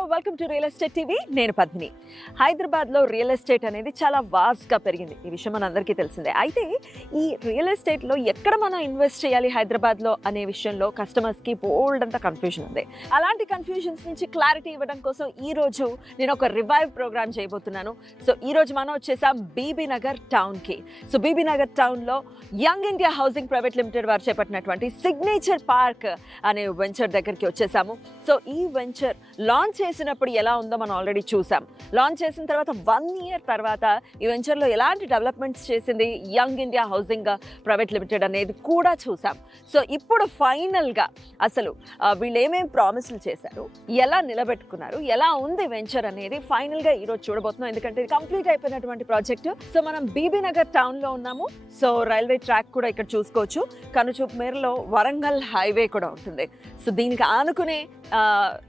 Hello welcome to real estate TV. నేను పద్మిని. హైదరాబాద్లో real estate అనేది చాలా వాస్ట్గా పెరిగింది. ఈ విషయం మనందరికీ తెలిసిందే. అయితే ఈ రియల్ ఎస్టేట్లో ఎక్కడ మనం ఇన్వెస్ట్ చేయాలి హైదరాబాద్లో అనే విషయంలో కస్టమర్స్కి బోల్డ్ అంత కన్ఫ్యూజన్ ఉంది. అలాంటి కన్ఫ్యూజన్స్ నుంచి క్లారిటీ ఇవ్వడం కోసం ఈరోజు నేను ఒక రివైవ్ ప్రోగ్రామ్ చేయబోతున్నాను. సో ఈరోజు మనం వచ్చేసాం బీబీ నగర్ టౌన్కి. సో బీబీ నగర్ టౌన్లో young India housing private limited వారు చేపట్టినటువంటి సిగ్నేచర్ పార్క్ అనే వెంచర్ దగ్గరికి వచ్చేసాము. సో ఈ వెంచర్ లాంచ్ చేసినప్పుడు ఎలా ఉందో మనం ఆల్రెడీ చూసాం. లాంచ్ చేసిన తర్వాత 1 year తర్వాత ఈ వెంచర్లో ఎలాంటి డెవలప్మెంట్స్ చేసింది young India housing private limited అనేది కూడా చూసాం. సో ఇప్పుడు ఫైనల్గా అసలు వీళ్ళు ఏమేమి ప్రామిసులు చేశారు, ఎలా నిలబెట్టుకున్నారు, ఎలా ఉంది వెంచర్ అనేది ఫైనల్గా ఈరోజు చూడబోతున్నాం. ఎందుకంటే ఇది కంప్లీట్ అయిపోయినటువంటి ప్రాజెక్టు. సో మనం బీబీ నగర్ టౌన్లో ఉన్నాము. సో రైల్వే ట్రాక్ కూడా ఇక్కడ చూసుకోవచ్చు. కనుచూపు మేరలో వరంగల్ హైవే కూడా ఉంటుంది. సో దీనికి ఆనుకునే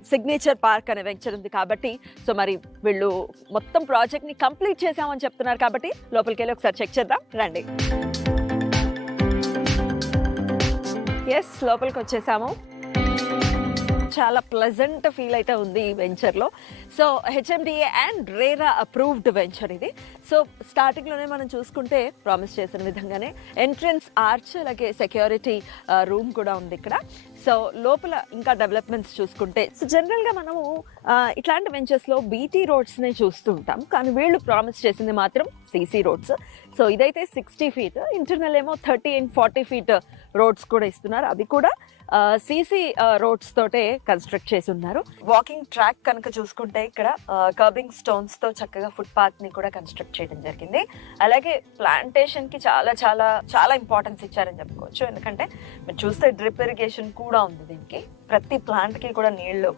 సిగ్నేచర్ పార్క్ అనే వెంచర్ ఉంది కాబట్టి సో మరి వీళ్ళు మొత్తం ప్రాజెక్ట్ని కంప్లీట్ చేసామని చెప్తున్నారు కాబట్టి లోపలికి వెళ్ళి ఒకసారి చెక్ చేద్దాం రండి. ఎస్, లోపలికి వచ్చేసాము. చాలా ప్లెజెంట్ ఫీల్ అయితే ఉంది ఈ వెంచర్లో. So HMDA and RERA approved venture ఇది. సో స్టార్టింగ్లోనే మనం చూసుకుంటే ప్రామిస్ చేసిన విధంగానే ఎంట్రన్స్ ఆర్చ్ అలాగే సెక్యూరిటీ రూమ్ కూడా ఉంది ఇక్కడ. సో లోపల ఇంకా డెవలప్మెంట్స్ చూసుకుంటే సో జనరల్గా మనము ఇట్లాంటి వెంచర్స్లో బీటీ రోడ్స్నే చూస్తూ ఉంటాం, కానీ వీళ్ళు ప్రామిస్ చేసింది మాత్రం సీసీ రోడ్స్. సో ఇదైతే 60 feet, ఇంటర్నల్ ఏమో 30 and 40 feet రోడ్స్ కూడా ఇస్తున్నారు. అవి కూడా సీసీ రోడ్స్ తోటే కన్స్ట్రక్ట్ చేసి ఉన్నారు. వాకింగ్ ట్రాక్ కనుక చూసుకుంటే ఇక్కడ కర్బింగ్ స్టోన్స్ తో చక్కగా ఫుట్ పాత్ ని కూడా కన్స్ట్రక్ట్ చేయడం జరిగింది. అలాగే ప్లాంటేషన్ కి చాలా చాలా చాలా ఇంపార్టెన్స్ ఇచ్చారని చెప్పుకోవచ్చు. ఎందుకంటే మీరు చూస్తే డ్రిప్ ఇరిగేషన్ కూడా ఉంది దీనికి. ప్రతి ప్లాంట్ కి కూడా నీళ్లు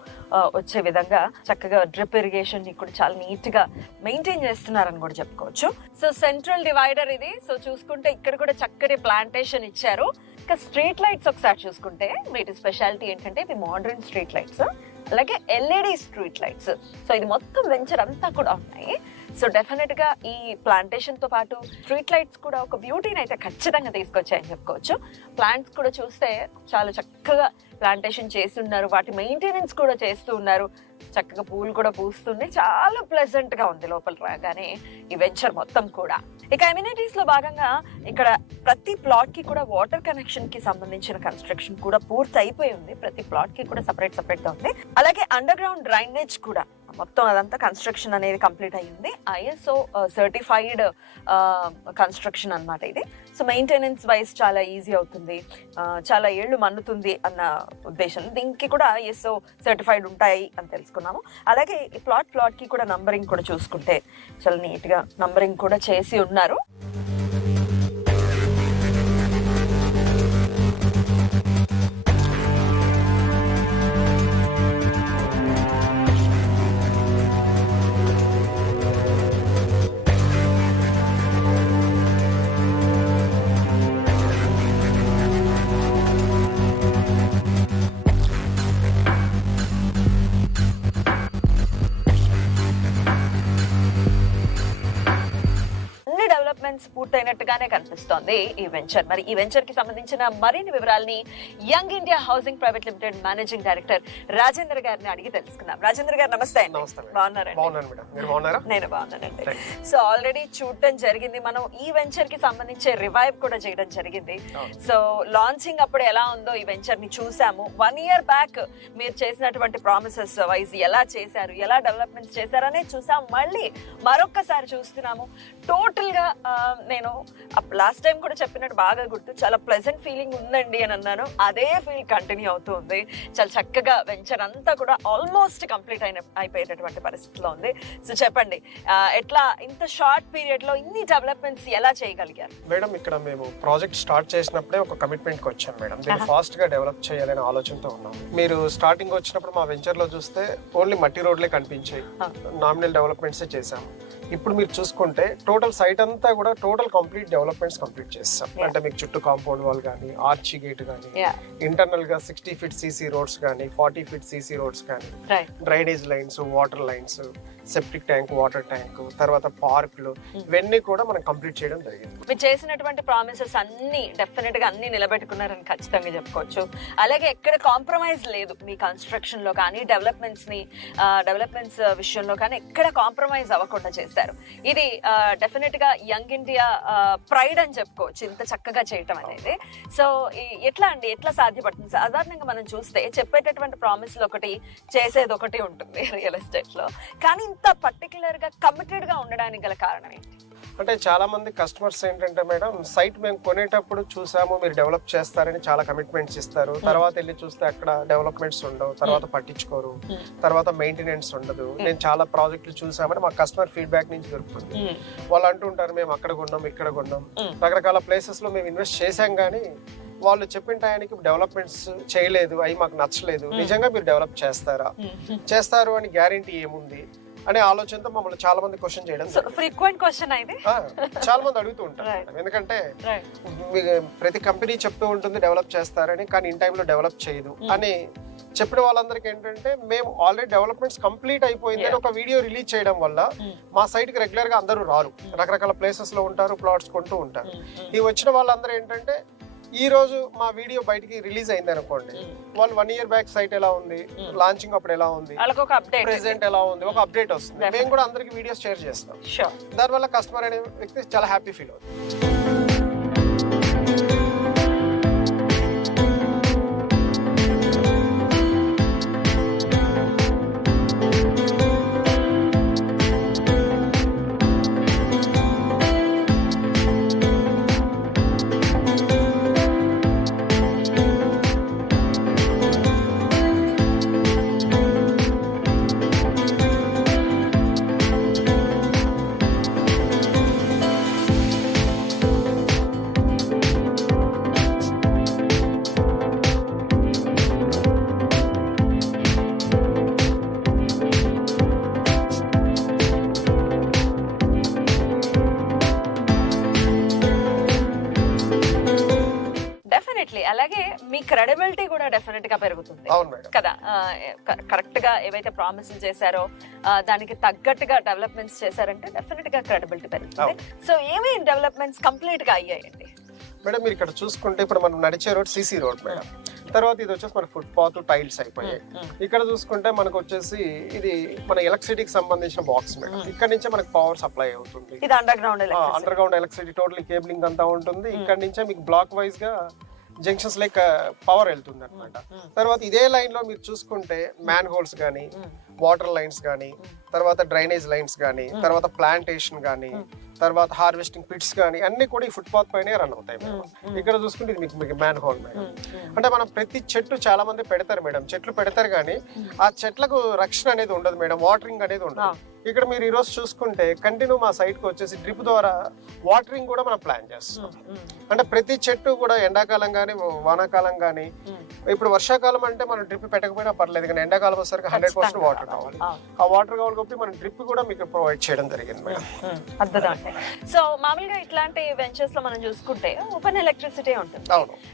వచ్చే విధంగా చక్కగా డ్రిప్ ఇరిగేషన్ ని కూడా చాలా నీట్ గా మెయింటైన్ చేస్తున్నారని కూడా చెప్పుకోవచ్చు. సో సెంట్రల్ డివైడర్ ఇది. సో చూసుకుంటే ఇక్కడ కూడా చక్కటి ప్లాంటేషన్ ఇచ్చారు. ఇంకా స్ట్రీట్ లైట్స్ ఒకసారి చూసుకుంటే వీటి స్పెషాలిటీ ఏంటంటే ఇవి మోడర్న్ స్ట్రీట్ లైట్స్ అలాగే ఎల్ఈడి స్ట్రీట్ లైట్స్. సో ఇది మొత్తం వెంచర్ అంతా కూడా ఉన్నాయి. సో డెఫినెట్ గా ఈ ప్లాంటేషన్ తో పాటు స్ట్రీట్ లైట్స్ కూడా ఒక బ్యూటీని అయితే ఖచ్చితంగా తీసుకొచ్చాయని చెప్పుకోవచ్చు. ప్లాంట్స్ కూడా చూస్తే చాలా చక్కగా ప్లాంటేషన్ చేస్తున్నారు, వాటి మెయింటెనెన్స్ కూడా చేస్తూ ఉన్నారు. చక్కగా పూలు కూడా పూస్తుంది. చాలా ప్లెజెంట్ గా ఉంది లోపల రాగానే ఈ వెంచర్ మొత్తం కూడా. ఇక అమ్యూనిటీస్ లో భాగంగా ఇక్కడ ప్రతి ప్లాట్ కి కూడా వాటర్ కనెక్షన్ కి సంబంధించిన కన్స్ట్రక్షన్ కూడా పూర్తి అయిపోయి ఉంది. ప్రతి ప్లాట్ కి కూడా సపరేట్ సపరేట్ గా ఉంది. అలాగే అండర్ గ్రౌండ్ డ్రైనేజ్ కూడా మొత్తం అదంతా కన్స్ట్రక్షన్ అనేది కంప్లీట్ అయ్యింది. ఐఎస్ఓ సర్టిఫైడ్ కన్స్ట్రక్షన్ అన్నమాట ఇది. సో మెయింటెనెన్స్ వైజ్ చాలా ఈజీ అవుతుంది, చాలా ఏళ్ళు మన్నుతుంది అన్న ఉద్దేశం. దీనికి కూడా ఐఎస్ఓ సర్టిఫైడ్ ఉంటాయి అని తెలుసుకున్నాము. అలాగే ఈ ప్లాట్ కి కూడా నంబరింగ్ కూడా చూసుకుంటే చాలా నీట్ గా నంబరింగ్ కూడా చేసి ఉన్నారు. పూర్తయినట్టుగానే కనిపిస్తోంది ఈ వెంచర్. మరి ఈ వెంచర్ కి సంబంధించిన మరిన్ని వివరాలని young India housing private limited managing director Rajendra గారిని అడిగి తెలుసుకుందాం. రాజేంద్ర గారు నమస్తే అండి. బాగున్నారా? నేను బాగున్నానండి. సో ఆల్రెడీ చూడటం జరిగింది, మనం ఈ వెంచర్ కి సంబంధించి రివైవ్ కూడా చేయడం జరిగింది. సో లాంచింగ్ అప్పుడు ఎలా ఉందో ఈ వెంచర్ ని చూసాము. 1 year బ్యాక్ మీరు చేసినటువంటి ప్రామిసెస్ వైజ్ ఎలా చేశారు, ఎలా డెవలప్మెంట్స్ చేశారు అనేది చూసాం. మళ్ళీ మరొక్కసారి చూస్తున్నాము. టోటల్ గా నేను లాస్ట్ టైం కూడా చెప్పినట్టు బాగా గుర్తు, చాలా ప్లెజెంట్ ఫీలింగ్ ఉందండి అని అన్నాను. అదే ఫీల్ కంటిన్యూ అవుతుంది. చాలా చక్కగా వెంచర్ అంతా కూడా ఆల్మోస్ట్ కంప్లీట్ అయిపోయేటటువంటి పరిస్థితిలో ఉంది. సో చెప్పండి, ఎట్లా ఇంత షార్ట్ పీరియడ్ లో ఇన్ని డెవలప్మెంట్స్ ఎలా చేయగలిగారు? మేడం, ఇక్కడ మేము ప్రాజెక్ట్ స్టార్ట్ చేసినప్పుడే ఒక కమిట్మెంట్ కి వచ్చాం మేడం. దీన్ని ఫాస్ట్ గా డెవలప్ చేయాలనే ఆలోచనతో ఉన్నాం. మీరు స్టార్టింగ్ వచ్చినప్పుడు మా వెంచర్ లో చూస్తే ఓన్లీ మట్టి రోడ్లే కనిపించాయి, నామినల్ డెవలప్మెంట్స్ చేసాం. ఇప్పుడు మీరు చూసుకుంటే టోటల్ సైట్ అంతా కూడా టోటల్ కంప్లీట్ డెవలప్మెంట్స్ కంప్లీట్ చేస్తాం. అంటే మీకు చుట్టూ కాంపౌండ్ వాల్ కానీ, ఆర్చి గేట్ కానీ, ఇంటర్నల్ గా 60 feet CC రోడ్స్ కానీ, 40 feet CC రోడ్స్ కానీ, drainage lines, water lines, septic tank, water tank, తర్వాత పార్కులు, ఇవన్నీ కూడా మనం కంప్లీట్ చేయడం జరిగింది. మీరు చేసినటువంటి ప్రామిసెస్ అన్ని డెఫినెట్ గా అన్ని నిలబెట్టుకున్నారని ఖచ్చితంగా చెప్పుకోవచ్చు. అలాగే ఎక్కడ కాంప్రమైజ్ లేదు మీ కన్స్ట్రక్షన్ లో కానీ, డెవలప్మెంట్స్ విషయంలో కానీ ఎక్కడ కాంప్రమైజ్ అవ్వకుండా చేశారు. ఇది డెఫినెట్ గా యంగ్ ఇండియా ప్రైడ్ అని చెప్పుకోవచ్చు ఇంత చక్కగా చేయటం అనేది. సో ఎట్లా అండి, ఎట్లా సాధ్యపడుతుంది? సాధారణంగా మనం చూస్తే చెప్పేటటువంటి ప్రామిస్లు ఒకటి, చేసేది ఒకటి ఉంటుంది రియల్ ఎస్టేట్ లో, కానీ ఇంత పర్టికులర్ గా కమిటెడ్ గా ఉండడానికి గల కారణం ఏంటి? అంటే చాలా మంది కస్టమర్స్ ఏంటంటే మేడం, సైట్ మేము కొనేటప్పుడు చూసాము మీరు డెవలప్ చేస్తారని చాలా కమిట్మెంట్స్ ఇస్తారు. తర్వాత వెళ్ళి చూస్తే అక్కడ డెవలప్మెంట్స్ ఉండవు, తర్వాత పట్టించుకోరు, తర్వాత మెయింటెనెన్స్ ఉండదు. నేను చాలా ప్రాజెక్టులు చూసామని మా కస్టమర్ ఫీడ్బ్యాక్ నుంచి దొరుకుతుంది. వాళ్ళు అంటుంటారు మేము అక్కడ కొన్నాం, ఇక్కడ కొన్నాం, రకరకాల ప్లేసెస్ లో మేము ఇన్వెస్ట్ చేశాం, కానీ వాళ్ళు చెప్పిన టయానికి డెవలప్మెంట్స్ చేయలేదు, అవి మాకు నచ్చలేదు. నిజంగా మీరు డెవలప్ చేస్తారు అని గ్యారెంటీ ఏముంది అనే ఆలోచనతో మమ్మల్ని చాలా మంది క్వశ్చన్ చేయడం ఫ్రీక్వెంట్ క్వశ్చన్ అయితే చాలా మంది అడుగుతూ ఉంటారు. ఎందుకంటే ప్రతి కంపెనీ చెప్తూ ఉంటుంది డెవలప్ చేస్తారని, కానీ ఇన్ టైంలో డెవలప్ చేయదు అని చెప్పిన వాళ్ళందరికీ ఏంటంటే, మేము ఆల్రెడీ డెవలప్మెంట్స్ కంప్లీట్ అయిపోయిందని ఒక వీడియో రిలీజ్ చేయడం వల్ల మా సైట్ కి రెగ్యులర్ గా అందరూ రారు, రకరకాల ప్లేసెస్ లో ఉంటారు, ప్లాట్స్ కొంటూ ఉంటారు. ఈ వచ్చిన వాళ్ళందరూ ఏంటంటే, ఈ రోజు మా వీడియో బయటికి రిలీజ్ అయింది అనుకోండి, వాళ్ళు 1 year బ్యాక్ సైట్ ఎలా ఉంది, లాంచింగ్ అప్పుడు ఎలా ఉంది, ప్రెసెంట్ ఎలా ఉంది, ఒక అప్డేట్ వస్తుంది. మేము కూడా అందరికి వీడియోస్ షేర్ చేస్తాం. దానివల్ల కస్టమర్ అనే వ్యక్తి చాలా హ్యాపీ ఫీల్ అవుతుంది. అలాగే మీ క్రెడిబిలిటీ కూడా డెఫినెట్ గా పెరుగుతుంది కదా. కరెక్ట్ గా ఏవైతే ప్రామిసులు చేశారో దానికి తగ్గట్టుగా డెవలప్మెంట్స్ చేశారంటే డెఫినెట్ గా క్రెడిబిలిటీ పెరుగుతుంది. సో ఏమేమి డెవలప్మెంట్స్ కంప్లీట్ గా అయ్యాయండి మేడం? మీరు ఇక్కడ చూసుకుంటే ఇప్పుడు మనం నడిచే రోడ్ CC రోడ్ మేడం, తర్వాత ఇది వచ్చేసి మన ఫుట్ పాత్, టైల్స్ అయిపోయాయి. ఇక్కడ చూసుకుంటే మనకు వచ్చేసి ఇది మన ఎలక్ట్రిసిటీకి సంబంధించిన బాక్స్ మేడం. ఇక్కడ నుంచే మనకు పవర్ సప్లై అవుతుంది. ఇది under ground electricity total cabling అంతా ఉంటుంది. ఇక్కడ నుంచే మీకు బ్లాక్ వైజ్ గా జంక్షన్స్ లైక్ పవర్ వెళ్తుంది అనమాట. తర్వాత ఇదే లైన్ లో మీరు చూసుకుంటే మ్యాన్ హోల్స్ కానీ, వాటర్ లైన్స్ కానీ, తర్వాత డ్రైనేజ్ లైన్స్ కానీ, తర్వాత ప్లాంటేషన్ కానీ, తర్వాత హార్వెస్టింగ్ పిట్స్ కానీ అన్ని కూడా ఈ ఫుట్ పాత్ పైనే రన్ అవుతాయి మేడం. ఇక్కడ చూసుకుంటే ఇది మీకు మ్యాన్ హోల్ మేడం. అంటే మనం ప్రతి చెట్టు చాలా మంది పెడతారు మేడం, చెట్లు పెడతారు కానీ ఆ చెట్లకు రక్షణ అనేది ఉండదు మేడం, వాటరింగ్ అనేది ఉండదు. ఇక్కడ మీరు ఈ రోజు చూసుకుంటే కంటిన్యూ మా సైట్ కి వచ్చేసి డ్రిప్ ద్వారా వాటరింగ్ కూడా మనం ప్లాన్ చేస్తాం. అంటే ప్రతి చెట్టు కూడా ఎండాకాలం కానీ, వానాకాలం కానీ, ఇప్పుడు వర్షాకాలం అంటే మనం డ్రిప్ పెట్టకపోయినా పర్లేదు, కానీ ఎండాకాలం వచ్చేసరికి 100% వాటర్ కావాలి. ఆ వాటర్ కావాలి కాబట్టి మనం డ్రిప్ కూడా మీకు ప్రొవైడ్ చేయడం జరిగింది మేడం. సో మామూలుగా ఇట్లాంటి వెంచర్స్ లో మనం చూసుకుంటే ఓపెన్ ఎలక్ట్రిసిటీ ఉంటుంది,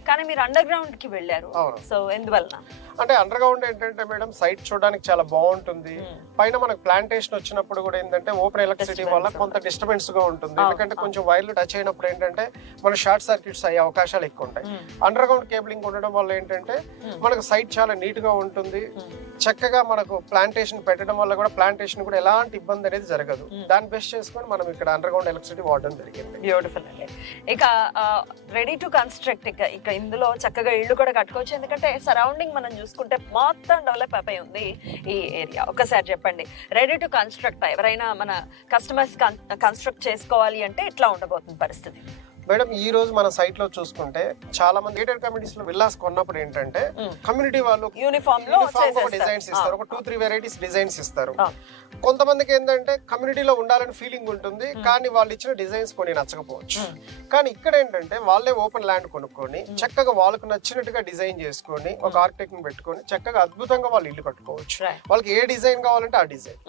కానీ మీరు అండర్ గ్రౌండ్ కి వెళ్ళారు. సో ఎందువలన? అంటే అండర్ గ్రౌండ్ ఏంటంటే మేడం, సైట్ చూడడానికి చాలా బాగుంటుంది. పైన మనకు ప్లాంటేషన్ వచ్చినప్పుడు కూడా ఏంటంటే ఓపెన్ ఎలక్ట్రిసిటీ వల్ల కొంత డిస్టర్బెన్స్ గా ఉంటుంది. ఎందుకంటే కొంచెం వైర్లు టచ్ అయినప్పుడు ఏంటంటే మన షార్ట్ సర్క్యూట్స్ అయ్యే అవకాశాలు ఎక్కువ ఉంటాయి. అండర్ గ్రౌండ్ కేబులింగ్ ఉండడం వల్ల ఏంటంటే మనకు సైట్ చాలా నీట్ గా ఉంటుంది. చక్కగా మనకు ప్లాంటేషన్ పెట్టడం వల్ల కూడా ప్లాంటేషన్ కూడా ఎలాంటి ఇబ్బంది అనేది జరగదు. దాన్ని బేస్ చేసుకొని మనం ఇక్కడ అండర్ గ్రౌండ్ ఎలక్ట్రిసిటీ వాడడం జరిగింది. బ్యూటిఫుల్ అండి. ఇక రెడీ టు కన్స్ట్రక్ట్, ఇక ఇందులో చక్కగా ఇల్లు కూడా కట్టుకోవచ్చు. ఎందుకంటే సరౌండింగ్ మనం చూసుకుంటే మొత్తం డెవలప్ అయిపోయి ఉంది ఈ ఏరియా. ఒకసారి చెప్పండి, రెడీ టు కన్స్ట్రక్ట్ ఎవరైనా మన కస్టమర్స్ కన్స్ట్రక్ట్ చేసుకోవాలి అంటే ఎట్లా ఉండబోతుంది పరిస్థితి? మేడం ఈ రోజు మన సైట్ లో చూసుకుంటే చాలా మంది గేటెడ్ కమ్యూనిటీస్ లో విల్లాస్ కొన్నప్పుడు ఏంటంటే కమ్యూనిటీ వాళ్ళు యూనిఫామ్ లో డిజైన్స్ ఇస్తారు, ఒక 2-3 వెరైటీస్ డిజైన్స్ ఇస్తారు. కొంతమందికి ఏంటంటే కమ్యూనిటీలో ఉండాలని ఫీలింగ్ ఉంటుంది, కానీ వాళ్ళు ఇచ్చిన డిజైన్స్ కొన్ని నచ్చకపోవచ్చు. కానీ ఇక్కడ ఏంటంటే వాళ్ళే ఓపెన్ ల్యాండ్ కొనుక్కొని చక్కగా వాళ్ళకు నచ్చినట్టుగా డిజైన్ చేసుకొని ఒక ఆర్కిటెక్ట్ ని పెట్టుకొని చక్కగా అద్భుతంగా వాళ్ళు ఇల్లు కట్టుకోవచ్చు. వాళ్ళకి ఏ డిజైన్ కావాలంటే ఆ డిజైన్.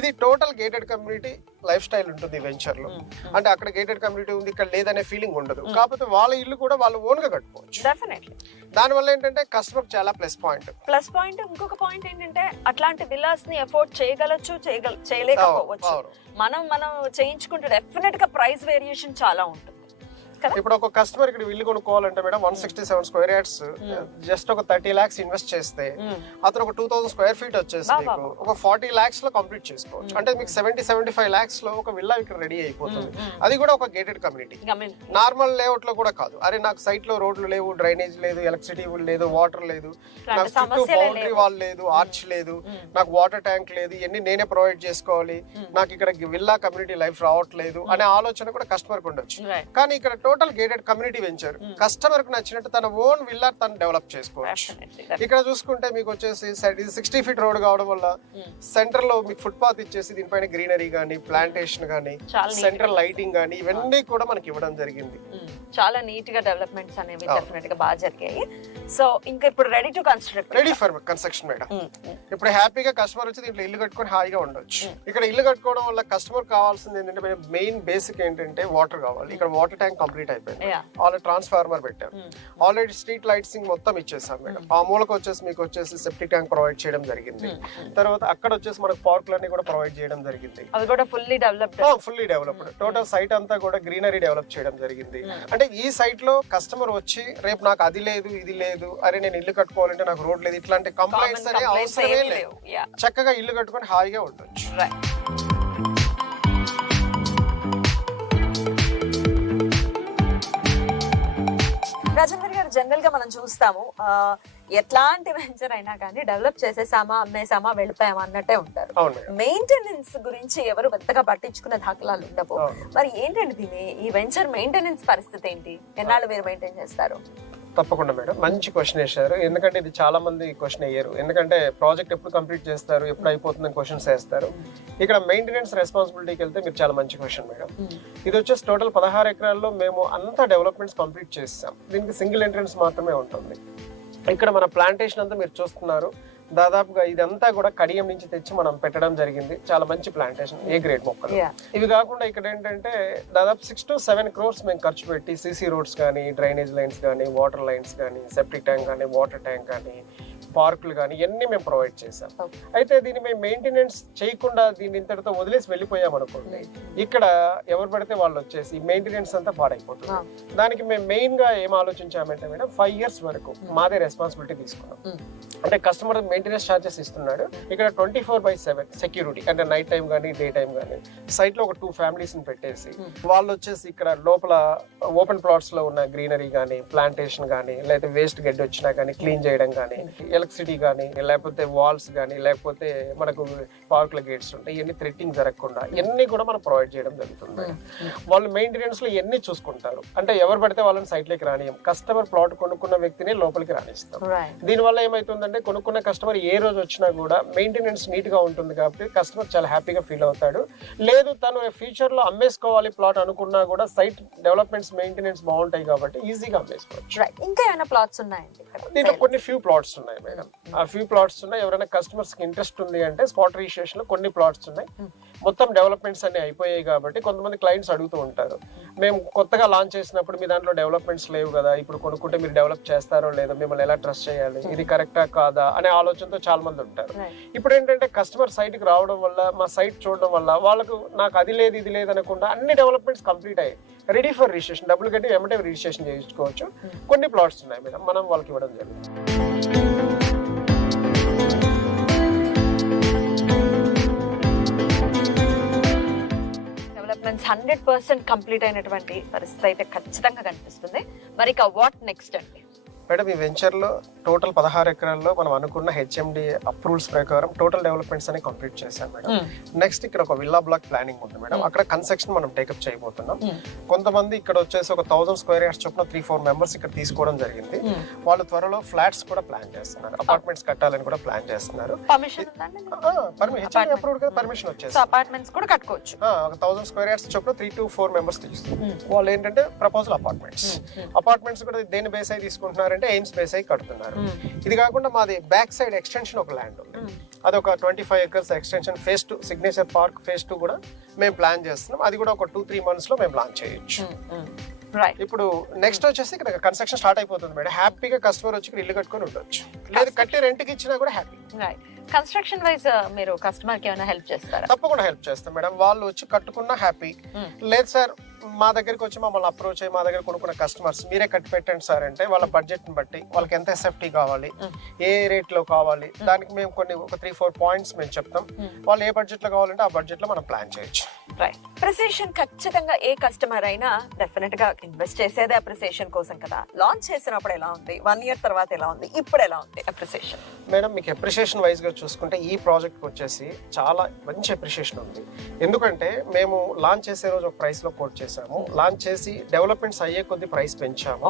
ఇది total gated community life style ఉంటుంది వెంచర్ లో. అంటే అక్కడ గేటెడ్ కమ్యూనిటీ ఉంది, ఇక్కడ లేదనే ఫీలింగ్ ఉండదు. కాకపోతే వాళ్ళ ఇల్లు కూడా వాళ్ళు ఓన్ గా కట్టుకోవచ్చు. డెఫినెట్లీ దాని వల్ల ఏంటంటే కస్టమర్ చాలా ప్లస్ పాయింట్. ఇంకొక పాయింట్ ఏంటంటే అట్లాంటి విల్లాస్ ని ఎఫోర్డ్ చేయగలచ్చు, చేయలేకపోవచ్చు. మనం చేయించుకుంటే డెఫినెట్ గా ప్రైస్ వేరియేషన్ చాలా ఉంటుంది. ఇప్పుడు ఒక కస్టమర్ ఇక్కడ ఇల్లు కొనుక్కోవాలంటే మేడం 167 స్క్వేర్ యార్డ్స్ జస్ట్ ఒక 30 lakhs ఇన్వెస్ట్ చేస్తే అతను ఒక 2000 స్క్వేర్ ఫీట్ వచ్చేసి మీకు ఒక 40 lakhs లో కంప్లీట్ చేసుకోవచ్చు. అంటే మీకు 70-75 lakhs లో ఒక విల్లా ఇక్కడ రెడీ అయిపోతుంది. అది కూడా ఒక గేటెడ్ కమ్యూనిటీ, నార్మల్ లేఅవుట్ లో కూడా కాదు. అరే నాకు సైట్ లో రోడ్లు లేవు, డ్రైనేజ్ లేదు, ఎలక్ట్రిసిటీ లేదు, వాటర్ లేదు, నాకు చుట్టూ బౌండరీ వాల్ లేదు, ఆర్చ్ లేదు, నాకు వాటర్ ట్యాంక్ లేదు, ఇవన్నీ నేనే ప్రొవైడ్ చేసుకోవాలి, నాకు ఇక్కడ విల్లా కమ్యూనిటీ లైఫ్ రావట్లేదు అనే ఆలోచన కూడా కస్టమర్ కు ఉండొచ్చు. కానీ ఇక్కడ total gated community venture customer కు నచ్చినట్టు తన ఓన్ విల్లా తను డెవలప్ చేసుకోవచ్చు. ఇక్కడ చూసుకుంటే మీకు వచ్చేసి 60 feet రోడ్ కావడం వల్ల సెంటర్ లో మీకు ఫుట్ పాత్ ఇచ్చేసి దీనిపైన గ్రీనరీ గానీ, ప్లాంటేషన్ గానీ, సెంట్రల్ లైటింగ్ గానీ ఇవన్నీ కూడా మనకి ఇవ్వడం జరిగింది. చాలా నీట్ గా డెవలప్మెంట్స్ అనేవి డెఫినెట్ గా బాగా జరిగాయి. సో ఇంకా ఇప్పుడు రెడీ ఫర్ కన్స్ట్రక్షన్ మేడం. ఇప్పుడు హ్యాపీగా కస్టమర్ వచ్చి దీంట్లో ఇల్లు కట్టుకొని హాయిగా ఉండొచ్చు. ఇక్కడ ఇల్లు కట్టుకోవడం వల్ల కస్టమర్ కావాల్సింది ఏంటంటే మెయిన్ బేసిక్ ఏంటంటే వాటర్ కావాలి. ఇక్కడ వాటర్ ట్యాంక్ కంప్లీట్ అయిపోయింది, ఆల్రెడీ ట్రాన్స్ఫార్మర్ పెట్టారు, ఆల్రెడీ స్ట్రీట్ లైట్సింగ్ మొత్తం ఇచ్చేసాం మేడం. ఆ మూలకు వచ్చేసి మీకు వచ్చేసి సెప్టిక్ ట్యాంక్ ప్రొవైడ్ చేయడం జరిగింది. తర్వాత అక్కడ వచ్చేసి మనకు పార్కులన్నీ కూడా ప్రొవైడ్ చేయడం జరిగింది. అది కూడా ఫుల్లీ డెవలప్డ్ టోటల్ సైట్ అంతా కూడా గ్రీనరీ డెవలప్ చేయడం జరిగింది. అంటే ఈ సైట్ లో కస్టమర్ వచ్చి రేపు నాకు అది లేదు, ఇది లేదు, అరే నేను ఇల్లు కట్టుకోవాలంటే నాకు రోడ్ లేదు, ఇట్లాంటి కంప్లైంట్స్ అనే అవసరమే లేదు. చక్కగా ఇల్లు కట్టుకొని హాయిగా ఉండొచ్చు. రాజేందర్ గారు, జనరల్ గా మనం చూస్తాము ఎట్లాంటి వెంచర్ అయినా కానీ డెవలప్ చేసేసామా, అమ్మేసామా, వెళ్ళిపోయామా అన్నట్టే ఉంటారు. మెయింటెనెన్స్ గురించి ఎవరు పెద్దగా పట్టించుకునే దాఖలాలు ఉండవు. మరి ఏంటండి దీని ఈ వెంచర్ మెయింటెనెన్స్ పరిస్థితి ఏంటి? ఎన్నాళ్ళు మీరు మెయింటైన్ చేస్తారు? తప్పకుండా మేడం, మంచి క్వశ్చన్ వేశారు. ఎందుకంటే ఇది చాలా మంది క్వశ్చన్ అయ్యారు. ఎందుకంటే ప్రాజెక్ట్ ఎప్పుడు కంప్లీట్ చేస్తారు, ఎప్పుడు అయిపోతుందని క్వశ్చన్స్ వేస్తారు. ఇక్కడ మెయింటెనెన్స్ రెస్పాన్సిబిలిటీకి వెళ్తే మీరు చాలా మంచి క్వశ్చన్ మేడం. ఇది వచ్చేసి టోటల్ 16 ఎకరాల్లో మేము అంతా డెవలప్మెంట్స్ కంప్లీట్ చేసాం. దీనికి సింగిల్ ఎంట్రన్స్ మాత్రమే ఉంటుంది. ఇక్కడ మన ప్లాంటేషన్ అంతా మీరు చూస్తున్నారు. దాదాపుగా ఇదంతా కూడా కడియం నుంచి తెచ్చి మనం పెట్టడం జరిగింది. చాలా మంచి ప్లాంటేషన్, ఏ గ్రేడ్ మొక్కలు. ఇవి కాకుండా ఇక్కడ ఏంటంటే దాదాపు 6 to 7 crores మేము ఖర్చు పెట్టి సిసి రోడ్స్ కానీ, డ్రైనేజ్ లైన్స్ కానీ, వాటర్ లైన్స్ కానీ, సెప్టిక్ ట్యాంక్ కానీ, వాటర్ ట్యాంక్ కానీ, పార్కులు కానీ ఇవన్నీ మేము ప్రొవైడ్ చేసాం. అయితే దీన్ని మేము మెయింటెనెన్స్ చేయకుండా దీన్ని ఇంతటితో వదిలేసి వెళ్ళిపోయాం అనుకోండి, ఇక్కడ ఎవరు పడితే వాళ్ళు వచ్చేసి మెయింటెనెన్స్ అంతా పాడైపోతుంది. దానికి మేము మెయిన్ గా ఏం ఆలోచించామంటే మేడం 5 years వరకు మాదే రెస్పాన్సిబిలిటీ తీసుకున్నాం. అంటే కస్టమర్ మెయింటెనెన్స్ ఛార్జెస్ ఇస్తున్నాడు. ఇక్కడ 24/7 సెక్యూరిటీ, అంటే నైట్ టైం కానీ, డే టైం కానీ సైట్ లో ఒక 2 families ని పెట్టేసి వాళ్ళు వచ్చేసి ఇక్కడ లోపల ఓపెన్ ప్లాట్స్ లో ఉన్న గ్రీనరీ కానీ, ప్లాంటేషన్ కానీ, లేకపోతే వేస్ట్ గడ్డి వచ్చినా కానీ క్లీన్ చేయడం కానీ, ఎలక్ట్రిసిటీ కానీ, లేకపోతే వాల్స్ కానీ, లేకపోతే మనకు పార్కుల గేట్స్ ఉంటాయి, ఇవన్నీ థ్రెట్టింగ్ జరగకుండా ఇవన్నీ కూడా మనం ప్రొవైడ్ చేయడం జరుగుతుంది. వాళ్ళు మెయింటెనెన్స్ లో ఇవన్నీ చూసుకుంటారు. అంటే ఎవరు పడితే వాళ్ళని సైట్ లోకి రానియం, కస్టమర్ ప్లాట్ కొనుక్కున్న వ్యక్తిని లోపలికి రానిస్తాం. దీనివల్ల ఏమైతుందంటే కొనుక్కున్న కస్టమర్ ఏ రోజు వచ్చినా కూడా మెయింటెనెన్స్ నీట్ గా ఉంటుంది కాబట్టి కస్టమర్ చాలా హ్యాపీగా ఫీల్ అవుతాడు. లేదు తను ఫ్యూచర్ లో అమ్మేసుకోవాలి ప్లాట్ అనుకున్నా కూడా సైట్ డెవలప్మెంట్స్ మెయింటెనెన్స్ బాగుంటాయి కాబట్టి ఈజీగా అమ్మేసుకోవచ్చు. ఇంకా ఏమైనా ప్లాట్స్ ఉన్నాయండి? దీంట్లో కొన్ని ఫ్యూ ప్లాట్స్ ఉన్నాయి మేడం. ఆ ఫ్యూ ప్లాట్స్ ఉన్నాయి. ఎవరైనా కస్టమర్స్ కి ఇంట్రెస్ట్ ఉంది అంటే స్పాట్ రిజిస్ట్రేషన్ లో కొన్ని ప్లాట్స్ ఉన్నాయి. మొత్తం డెవలప్మెంట్స్ అన్ని అయిపోయాయి కాబట్టి కొంతమంది క్లయింట్స్ అడుగుతూ ఉంటారు, మేము కొత్తగా లాంచ్ చేసినప్పుడు మీ దాంట్లో డెవలప్మెంట్స్ లేవు కదా, ఇప్పుడు కొనుక్కుంటే మీరు డెవలప్ చేస్తారో లేదో, మిమ్మల్ని ఎలా ట్రస్ట్ చేయాలి, ఇది కరెక్టా కాదా అనే ఆలోచనతో చాలా మంది ఉంటారు. ఇప్పుడు ఏంటంటే కస్టమర్ సైట్ కి రావడం వల్ల, మా సైట్ చూడడం వల్ల వాళ్ళకు నాకు అది లేదు ఇది లేదు అనకుండా అన్ని డెవలప్మెంట్స్ కంప్లీట్ అయ్యాయి, రెడీ ఫర్ రిజిస్ట్రేషన్, డబ్బులు కట్టి వెంటనే రిజిస్ట్రేషన్ చేయించుకోవచ్చు. కొన్ని ప్లాట్స్ ఉన్నాయి మేడం, మనం వాళ్ళకి ఇవ్వడం జరుగుతుంది. డెవలప్మెంట్స్ 100% కంప్లీట్ అయినటువంటి పరిస్థితి అయితే ఖచ్చితంగా కనిపిస్తుంది. మరి ఇక వాట్ నెక్స్ట్ అండి? మేడం ఈ వెంచర్ లో టోటల్ 16 ఎకరాల్లో మనం అనుకున్న హెచ్ఎండి అప్రూవల్స్ ప్రకారం టోటల్ డెవలప్మెంట్స్ అని కంప్లీట్ చేశాం మేడం. నెక్స్ట్ ఇక్కడ ఒక విల్లా బ్లాక్ ప్లానింగ్ ఉంది మేడం. అక్కడ కన్స్ట్రక్షన్ మనం టేకప్ చేయబోతున్నాం. కొంతమంది ఇక్కడ వచ్చేసి ఒక 1000 స్క్వేర్ యార్డ్స్ చొప్పున 3-4 members ఇక్కడ తీసుకోవడం జరిగింది. వాళ్ళు త్వరలో ఫ్లాట్స్ కూడా ప్లాన్ చేస్తున్నారు, అపార్ట్మెంట్స్ కట్టాలని కూడా ప్లాన్ చేస్తున్నారు. పర్మిషన్ వచ్చేసి అపార్ట్మెంట్స్ కూడా కట్టుకోవచ్చు. ఒక 1000 స్క్వేర్ యార్డ్స్ చొప్పున 3 to 4 members తీస్తున్నారు. వాళ్ళు ఏంటంటే ప్రపోజల్ అపార్ట్మెంట్స్ కూడా దేని బేస్ అయి తీసుకుంటున్నారు ఏంటంటే ఎయిమ్స్ బేస్ అయి కడుతున్నారు. ఇది కాకుండా మాది బ్యాక్ సైడ్ ఎక్స్టెన్షన్ ఒక ల్యాండ్ ఉంది, అది ఒక 25 acres extension phase 2 signature park phase 2 కూడా మేము ప్లాన్ చేస్తున్నాం. అది కూడా ఒక 2-3 months లో మేము లాంచ్ చేయొచ్చు. ఇప్పుడు నెక్స్ట్ వచ్చేసి ఇక్కడ కన్స్ట్రక్షన్ స్టార్ట్ అయిపోతుంది మేడం. హ్యాపీగా కస్టమర్ వచ్చి ఇక్కడ ఇల్లు కట్టుకొని ఉండొచ్చు, లేదు కట్టి రెంట్కి ఇచ్చినా కూడా హ్యాపీ. కన్స్ట్రక్షన్ వైజ్ మీరు కస్టమర్ కి ఏమైనా హెల్ప్ చేస్తారా? తప్పకుండా హెల్ప్ చేస్తాం మేడం. వాళ్ళు వచ్చి కట్టుకున్నా హ్యాపీ, లేదు సార్ మా దగ్గరికి వచ్చి మమ్మల్ని అప్రోచ్ అయ్యి మా దగ్గర కొనుక్కున్న కస్టమర్స్ మీరే కట్టి పెట్టండి సార్ అంటే వాళ్ళ బడ్జెట్ ని బట్టి వాళ్ళకి ఎంత ఎస్ఎఫ్టీ కావాలి, ఏ రేట్ లో కావాలి, దానికి మేము కొన్ని ఒక 3-4 పాయింట్స్ మేము చెప్తాం. వాళ్ళు ఏ బడ్జెట్ లో కావాలంటే ఆ బడ్జెట్ లో మనం ప్లాన్ చేయొచ్చు. అప్రిసియేషన్ ఖచ్చితంగా ఏ కస్టమర్ అయినా డెఫినెట్ గా ఇన్వెస్ట్ చేసేదే అప్రిసియేషన్ కోసం కదా. లాంచ్ చేసినప్పుడు ఎలా ఉంది, 1 year తర్వాత ఎలా ఉంది, ఇప్పుడు ఎలా ఉంది అప్రిసియేషన్? మేడం మీకు అప్రిసియేషన్ వైజ్ గా చూసుకుంటే ఈ ప్రాజెక్ట్ వచ్చేసి చాలా మంచి అప్రిసియేషన్ ఉంది. ఎందుకంటే మేము లాంచ్ చేసే రోజు ఒక ప్రైస్ లో కోట్ చేసాము, లాంచ్ చేసి డెవలప్మెంట్స్ అయ్యే కొద్ది ప్రైస్ పెంచాము.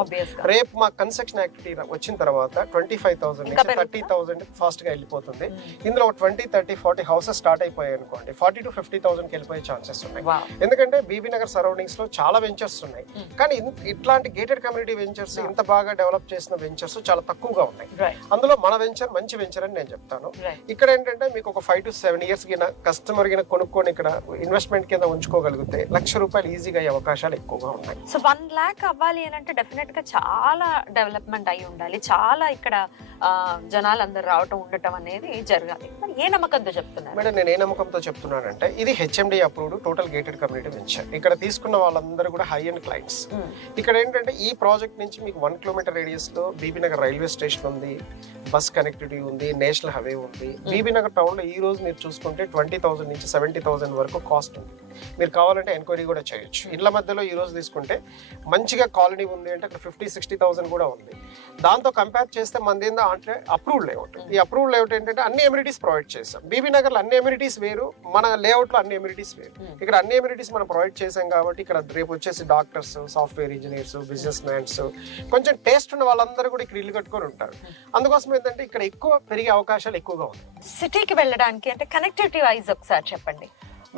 రేపు మా కన్స్ట్రక్షన్ యాక్టివిటీ వచ్చిన తర్వాత 25,000 నుంచి 30,000 ఫాస్ట్ గా వెళ్ళిపోతుంది. ఇందులో 20, 30, 40 హౌసెస్ స్టార్ట్ అయిపోయాయి అనుకోండి, 40,000 to 50,000 వెళ్ళిపోయే ఛాన్సెస్ ఉన్నాయి. ఎందుకంటే బీబీ నగర్ సరౌండింగ్స్ లో చాలా వెంచర్స్ ఉన్నాయి, కానీ ఇట్లాంటి గేటెడ్ కమ్యూనిటీ వెంచర్స్ ఇంత బాగా డెవలప్ చేసిన వెంచర్స్ చాలా తక్కువగా ఉన్నాయి. అందులో మన వెంచర్ మంచి వెంచర్ అని నేను చెప్తాను. ఇక్కడ ఏంటంటే మీకు ఒక 5 to 7 years కింద కస్టమర్ కింద కొనుక్కొని ఇక్కడ ఇన్వెస్ట్మెంట్ కింద ఉంచుకోగలిగితే ₹1,00,000 ఈజీగా అయ్యే అవకాశాలు ఎక్కువగా ఉన్నాయి. సో 1 lakh అవ్వాలి అని అంటే డెఫినెట్ గా చాలా డెవలప్మెంట్ అయి ఉండాలి, చాలా ఇక్కడ జనాలు అందరు రావటం ఉండటం అనేది జరగాలి. మరి ఏ నమ్మకంతో చెప్తున్నారు మేడం? నేను ఏ నమ్మకంతో చెప్తున్నానంటే ఇది HMD approved total gated community venture. ఇక్కడ తీసుకున్న వాళ్ళందరూ కూడా హై అండ్ క్లయింట్స్. ఇక్కడ ఏంటంటే ఈ ప్రాజెక్ట్ నుంచి మీకు 1 kilometer రేడియస్ లో బీబీ నగర్ రైల్వే స్టేషన్ ఉంది, బస్ కనెక్టివిటీ ఉంది, నేషనల్ హైవే ఉంది. బీబీ నగర్ టౌన్ లో ఈ రోజు మీరు చూసుకుంటే 20,000 నుంచి 70,000 వరకు కాస్ట్ ఉంది. మీరు కావాలంటే ఎంక్వైరీ కూడా చేయొచ్చు. ఇళ్ల మధ్యలో ఈ రోజు తీసుకుంటే మంచిగా కాలనీ ఉంది అంటే అక్కడ 50-60,000 కూడా ఉంది. దాంతో కంపేర్ చేస్తే మనది ఏందా అంటే అప్రూవ్డ్ లేఅవుట్. ఈ అప్రూవ్డ్ లేఅవుట్ ఏంటంటే అన్ని ఎమ్యూనిటీస్ ప్రొవైడ్ చేస్తాం. బీబీ నగర్ లో అన్ని ఎమ్యూనిటీస్ వేరు, మన లేఅవుట్ లో అన్ని ఎమ్యూనిటీస్ వేరు. ఇక్కడ అన్ని ఎమ్యూనిటీస్ మనం ప్రొవైడ్ చేసాం కాబట్టి ఇక్కడ రేపు వచ్చేసి doctors, software engineers, business mans, కొంచెం టేస్ట్ ఉన్న వాళ్ళందరూ కూడా ఇక్కడ ఇల్లు కట్టుకొని ఉంటారు. అందుకోసం ఏంటంటే ఇక్కడ ఎక్కువ పెరిగే అవకాశాలు ఎక్కువగా ఉన్నాయి. సిటీకి వెళ్ళడానికి అంటే కనెక్టివిటీ వైజ్ ఒకసారి చెప్పండి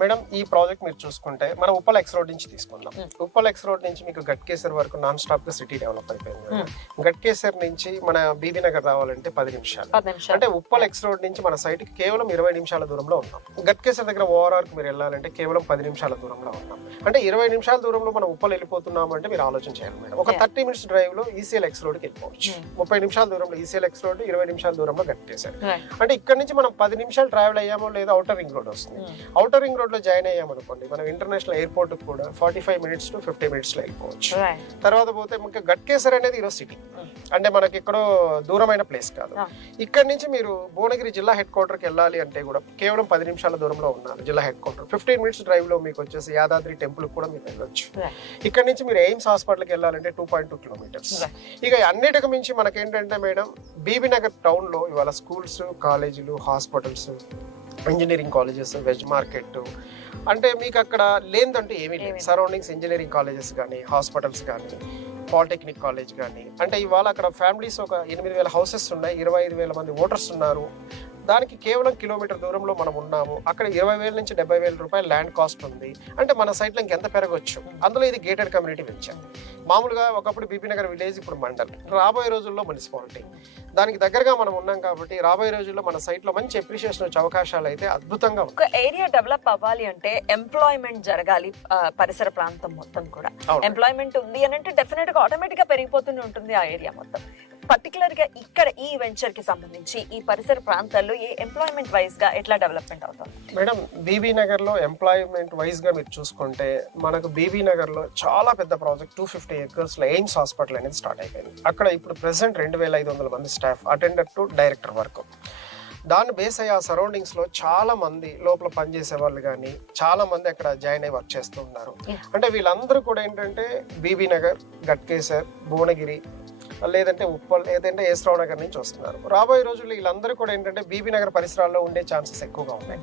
మేడం. ఈ ప్రాజెక్ట్ మీరు చూసుకుంటే మనం ఉప్పల్ ఎక్స్ రోడ్ నుంచి తీసుకుందాం. ఉప్పల్ ఎక్స్ రోడ్ నుంచి మీకు గట్కేసర్ వరకు నాన్ స్టాప్ గా సిటీ డెవలప్ అయిపోయింది. గట్కేసర్ నుంచి మన బీబీ నగర్ రావాలంటే 10 నిమిషాలు. అంటే ఉప్పల్ ఎక్స్ రోడ్ నుంచి మన సైట్ కి కేవలం 20 నిమిషాల దూరంలో ఉన్నాం. గట్కేసర్ దగ్గర ఓఆర్ఆర్ కి మీరు వెళ్ళాలంటే కేవలం 10 నిమిషాల దూరంలో ఉన్నాం. అంటే 20 నిమిషాల దూరంలో మనం ఉప్పల్ వెళ్ళిపోతున్నాం అంటే మీరు ఆలోచన చేయాలి మేడం. ఒక 30 minutes డ్రైవ్ లో ఈసీఎల్ ఎక్స్ రోడ్ కి వెళ్ళిపోవచ్చు. 30 నిమిషాల దూరంలో ఈసీఎల్ ఎక్స్ రోడ్, 20 నిమిషాల దూరంలో గట్కేసర్. అంటే ఇక్కడ నుంచి మనం 10 నిమిషాలు ట్రావెల్ అయ్యామో లేదా అవుటర్ రింగ్ రోడ్ వస్తుంది. అవుటర్ రింగ్ రోడ్ లో జాయిన్ అయ్యామో మనం ఇంటర్నేషనల్ ఎయిర్పోర్ట్ కూడా 45 minutes to 50 minutes లో వెళ్ళిపోవచ్చు. తర్వాత పోతే ఇంకా గట్కేసర్ అనేది ఈరోజు సిటీ, అంటే మనకి ఎక్కడో దూరమైన ప్లేస్ కాదు. ఇక్కడ నుంచి మీరు భువనగిరి జిల్లా హెడ్ క్వార్టర్ కి వెళ్ళాలి అంటే కూడా కేవలం 10 నిమిషాల దూరంలో ఉన్నారు జిల్లా హెడ్ క్వార్టర్. 15 minutes డ్రైవ్ లో మీకు వచ్చేసి యాదాద్రి టెంపుల్ కూడా మీరు వెళ్ళొచ్చు. ఇక్కడ నుంచి మీరు ఎయిమ్స్ హాస్పిటల్ కి వెళ్ళాలంటే 2.2 kilometers. ఇక అన్నిటికి మించి మనకేంటంటే మేడం బీబీ నగర్ టౌన్ లో ఇవాళ స్కూల్స్, కాలేజీలు, hospitals, engineering colleges, veg market, అంటే మీకు అక్కడ లేదంటూ ఏమీ లేదు. సరౌండింగ్స్ ఇంజనీరింగ్ కాలేజెస్ కానీ, హాస్పిటల్స్ కానీ, పాలిటెక్నిక్ కాలేజ్ కానీ, అంటే ఇవాళ అక్కడ ఫ్యామిలీస్ ఒక 8,000 హౌసెస్ ఉన్నాయి, 25,000 మంది ఓటర్స్ ఉన్నారు. దానికి కేవలం కిలోమీటర్ దూరంలో మనం ఉన్నాము. అక్కడ 20,000 నుంచి 70,000 రూపాయలు ల్యాండ్ కాస్ట్ ఉంది. అంటే మన సైట్లో ఇంకెంత పెరగొచ్చు. అందులో ఇది గేటెడ్ కమ్యూనిటీ వెంచర్. మామూలుగా ఒకప్పుడు బీబీ నగర్ విలేజ్, ఇప్పుడు మండల్, రాబోయే రోజుల్లో మున్సిపాలిటీ. దానికి దగ్గరగా మనం ఉన్నాం కాబట్టి రాబోయే రోజుల్లో మన సైట్ లో మంచి అప్రిషియేషన్ వచ్చే అవకాశాలు అయితే అద్భుతంగా ఉన్నాయి. ఒక ఏరియా డెవలప్ అవ్వాలి అంటే ఎంప్లాయ్మెంట్ జరగాలి, పరిసర ప్రాంతం మొత్తం కూడా ఎంప్లాయ్మెంట్ ఉంది అని అంటే డెఫినెట్ గా ఆటోమేటిక్ గా పెరిగిపోతూనే ఉంటుంది ఆ ఏరియా మొత్తం. పర్టికులర్ గా ఇక్కడ ఈ వెంచర్ కి సంబంధించి ఈ పరిసర ప్రాంతాల్లో ఏ ఎంప్లాయ్మెంట్ వైజ్ గా ఎట్లా డెవలప్మెంట్ అవుతుంది మేడం? బీబీ నగర్ లో ఎంప్లాయ్మెంట్ వైజ్ గా మీరు చూసుకుంటే మనకు బీబీ నగర్ లో చాలా పెద్ద ప్రాజెక్ట్ 250 acres లో ఎయిమ్స్ హాస్పిటల్ అనేది స్టార్ట్ అయిపోయింది. అక్కడ ఇప్పుడు ప్రెసెంట్ 2,500 మంది స్టాఫ్, అటెండర్ టు డైరెక్టర్ వరకు. దాన్ని బేస్ అయ్యి ఆ సరౌండింగ్స్ లో చాలా మంది లోపల పనిచేసే వాళ్ళు కానీ చాలా మంది అక్కడ జాయిన్ అయ్యి వర్క్ చేస్తూ ఉన్నారు. అంటే వీళ్ళందరూ కూడా ఏంటంటే బీబీ నగర్, గట్కేసర్, భువనగిరి, లేదంటే ఉప్పల్, లేదంటే ఏస్రావు నగర్ నుంచి వస్తున్నారు. రాబోయే రోజుల్లో వీళ్ళందరూ కూడా ఏంటంటే బీబీ నగర్ పరిసరాల్లో ఉండే ఛాన్సెస్ ఎక్కువగా ఉన్నాయి.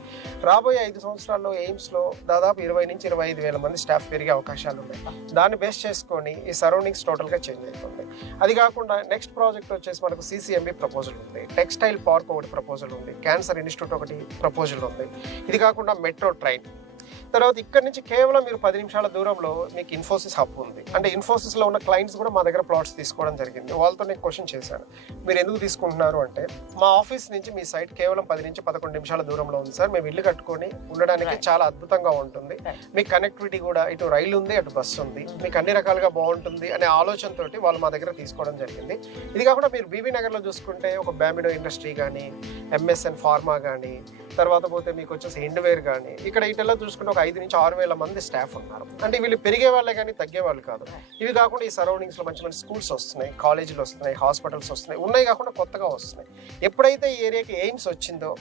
రాబోయే 5 సంవత్సరాల్లో ఎయిమ్స్ లో దాదాపు 20 నుంచి 25,000 మంది స్టాఫ్ పెరిగే అవకాశాలు ఉన్నాయి. దాన్ని బేస్ చేసుకొని ఈ సరౌండింగ్స్ టోటల్ గా చేంజ్ అవుతుంది. అది కాకుండా నెక్స్ట్ ప్రాజెక్ట్ వచ్చేసి మనకు CCMB ప్రపోజల్ ఉంది, టెక్స్టైల్ పార్క్ ఒకటి ప్రపోజల్ ఉంది, క్యాన్సర్ ఇన్స్టిట్యూట్ ఒకటి ప్రపోజల్ ఉంది. ఇది కాకుండా మెట్రో ట్రైన్, తర్వాత ఇక్కడ నుంచి కేవలం మీరు 10 నిమిషాల దూరంలో మీకు ఇన్ఫోసిస్ హబ్ ఉంది. అంటే ఇన్ఫోసిస్ లో ఉన్న క్లయింట్స్ కూడా మా దగ్గర ప్లాట్స్ తీసుకోవడం జరిగింది. వాళ్ళతో నేను క్వశ్చన్ చేశాను, మీరు ఎందుకు తీసుకుంటున్నారు అంటే, మా ఆఫీస్ నుంచి మీ సైట్ కేవలం 10 నుంచి 11 నిమిషాల దూరంలో ఉంది సార్, మేము ఇల్లు కట్టుకొని ఉండడానికి చాలా అద్భుతంగా ఉంటుంది, మీకు కనెక్టివిటీ కూడా ఇటు రైలు ఉంది అటు బస్సు ఉంది, మీకు అన్ని రకాలుగా బాగుంటుంది అనే ఆలోచనతోటి వాళ్ళు మా దగ్గర తీసుకోవడం జరిగింది. ఇది కాకుండా మీరు బీబీ నగర్ లో చూసుకుంటే ఒక బ్యామిడో ఇండస్ట్రీ కానీ, ఎంఎస్ఎన్ ఫార్మా కానీ, తర్వాత పోతే మీకు వచ్చేసి ఇండవేర్ కానీ, ఇక్కడ ఇటెల్లా చూసుకుంటే ఒక 5 నుంచి 6 వేల మంది స్టాఫ్ ఉన్నారు. అంటే వీళ్ళు పెరిగే వాళ్ళే కానీ తగ్గే వాళ్ళు కాదు. ఇవి కాకుండా ఈ సరౌండింగ్స్ లో మంచి మంచి స్కూల్స్ వస్తున్నాయి, కాలేజీలు వస్తున్నాయి, హాస్పిటల్స్ వస్తున్నాయి, ఉన్నాయి కాకుండా కొత్తగా వస్తున్నాయి. ఎప్పుడైతే ఈ ఏరియాకి ఎయిమ్స్ వచ్చిందో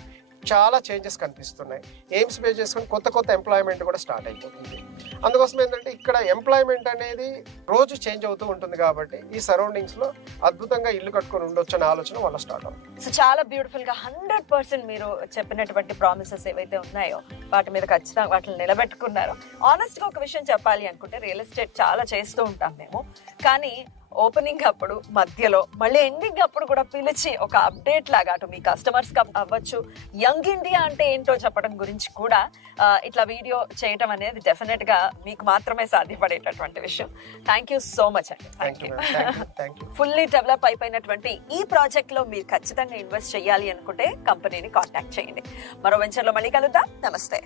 చాలా చేంజెస్ కనిపిస్తున్నాయి. ఎయిమ్స్ బేస్ చేసుకుని కొత్త ఎంప్లాయ్మెంట్ కూడా స్టార్ట్ అయిపోతుంది. అందుకోసం ఏంటంటే ఇక్కడ ఎంప్లాయ్మెంట్ అనేది రోజు చేంజ్ అవుతూ ఉంటుంది కాబట్టి ఈ సరౌండింగ్స్ లో అద్భుతంగా ఇల్లు కట్టుకొని ఉండొచ్చు అనే ఆలోచన వాళ్ళ స్టార్ట్ అవుతుంది. సో చాలా బ్యూటిఫుల్ గా 100% మీరు చెప్పినటువంటి ప్రామిసెస్ ఏవైతే ఉన్నాయో వాటి మీద ఖచ్చితంగా వాటిని నిలబెట్టుకున్నారు. ఆనెస్ట్ గా ఒక విషయం చెప్పాలి అనుకుంటే, రియల్ ఎస్టేట్ చాలా చేస్తూ ఉంటాం మేము, కానీ ఓపెనింగ్ అప్పుడు, మధ్యలో, మళ్ళీ ఎండింగ్ అప్పుడు కూడా పిలిచి ఒక అప్డేట్ లాగా అటు మీ కస్టమర్స్ అవ్వచ్చు, యంగ్ ఇండియా అంటే ఏంటో చెప్పడం గురించి కూడా ఇట్లా వీడియో చేయటం అనేది డెఫినెట్ గా మీకు మాత్రమే సాధ్యపడేటటువంటి విషయం. థ్యాంక్ యూ సో మచ్ అండి. ఫుల్లీ డెవలప్ అయిపోయినటువంటి ఈ ప్రాజెక్ట్ లో మీరు ఖచ్చితంగా ఇన్వెస్ట్ చేయాలి అనుకుంటే కంపెనీని కాంటాక్ట్ చేయండి. మరో వెంచర్ లో మళ్ళీ కలుద్దాం. నమస్తే.